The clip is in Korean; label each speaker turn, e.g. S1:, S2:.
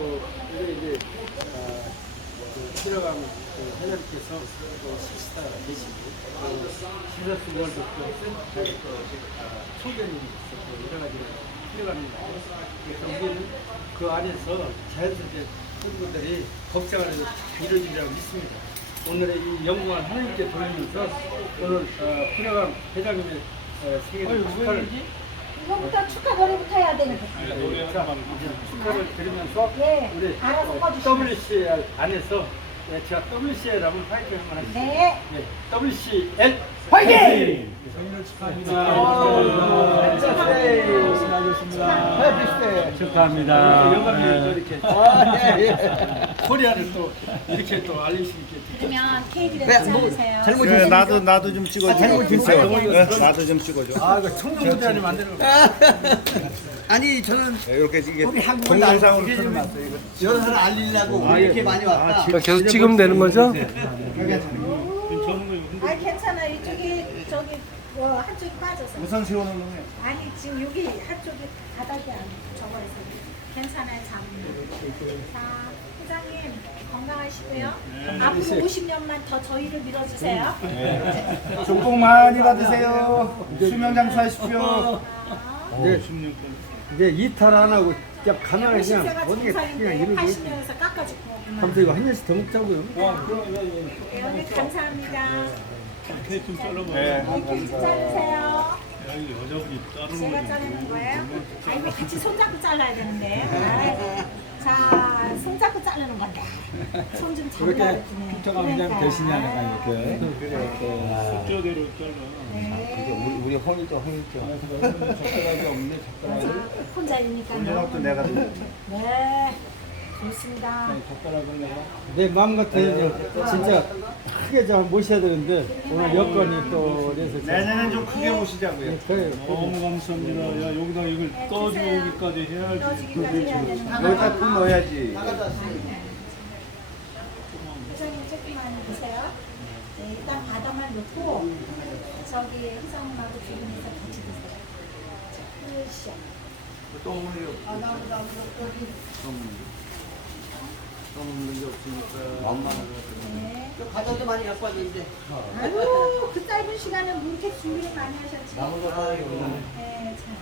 S1: 또 이제 이제 어, 그 들어간 그 회장님께서 또 식사 계시고 또 시사스 월드 또 센터 또 어, 총장님이 있고 여러 가지 필요합니다 그래서 우리는 그 안에서 자연스럽게 분들이 걱정을 해도 다 이루어지리라고 믿습니다. 오늘의 이 영광을 하나님께 돌리면서 오늘 어, 필요한 회장님의 어, 생일 축하를
S2: 이거부터 축하 노래부터 해야 되는 거.
S1: 자, 이제 축하를 드리면서
S2: 예,
S1: 우리
S2: 알아서
S1: 어,
S2: 꺼주시면.
S1: WCL 안에서 예, 제가 WCL하면 파이팅 한번 하겠습니다.
S2: 네.
S1: 예, WCL 파이팅! 생일 축하합니다. 축하합니다.
S3: 축하합니다.
S1: 영감님 또 이렇게 코리아를 또 이렇게 또 알릴 수 있게
S2: 그러면 케이크를 잘하세요.
S3: 네, 나도 나도 좀 찍어줘.
S1: 잘못했어요.
S3: 네, 나도 좀 찍어줘.
S1: 아, 이거 청소부자님 만드는 거.
S4: 아니 저는
S3: 네, 이렇게 이게
S4: 우리
S3: 동영상으로
S4: 나중에
S3: 틀면
S4: 좀 여러 사람 알리려고 우리 이렇게 많이 왔다.
S5: 계속 찍으면 되는 거죠?
S2: 아 괜찮아 이쪽이 저기 뭐 한쪽이 빠져서.
S3: 우선 세우는 거네.
S2: 아니 지금 여기 한쪽이 바닥이 안 적어서 괜찮아요 잡으면. 자 회장님 건강하시고요. 앞으로 50년만 더 저희를 밀어주세요.
S3: 좀복 많이 받으세요. 수명 장수하십시오.
S1: 이제, 이제 이탈 안 하고 그냥 가만히 그냥 어떻게 그냥
S2: 정상인데
S1: 이러고
S2: 80년에서 깎아주고.
S1: 하면서 이거 한 잔씩 더 먹자고요.
S2: 네, 오늘 감사합니다.
S3: 네,
S2: 케이크 자르세요.
S3: 여자분이
S2: 제가 자르는 거예요? 아, 이거 같이 손잡고 잘라야 되는데. 자, 손잡고 자르는 건데. 손 좀 잡으라
S1: 그렇게. 피터가 그냥 대신이 하니까 이렇게.
S3: 숙제대로 잘라.
S2: 네.
S4: 우리 홍이죠 홍이죠.
S1: 젓가락이 없네, 젓가락이.
S2: 자, 혼자이니까요.
S3: 또 내가
S2: 네. 좋습니다.
S1: 젓가락은 내가. 내 마음 같아요. 진짜 크게 좀 모셔야 되는데 오늘 여건이 또 그래서 좀-
S3: 내년엔 좀 크게 모시자고요.
S1: 네, 그래요.
S6: 너무 감사합니다. 야 여기다 이걸
S2: 네,
S6: 떠주고 해야지.
S2: 떠주기까지 해야 되는 거.
S3: 여기다 품 넣어야지.
S2: 회장님 조금만 드세요. 네, 일단 바닥만 넣고 저기 회장님하고 주변에서 같이 드세요. 자, 으쌰.
S4: 또 먹는 게 없으니까. 엄마는
S2: 네.
S4: 과자도 많이 갖고 왔는데.
S2: 아유, 그 짧은 시간에 뭐 이렇게 준비를 많이 하셨지?
S4: 나무도 하나
S2: 네, 참.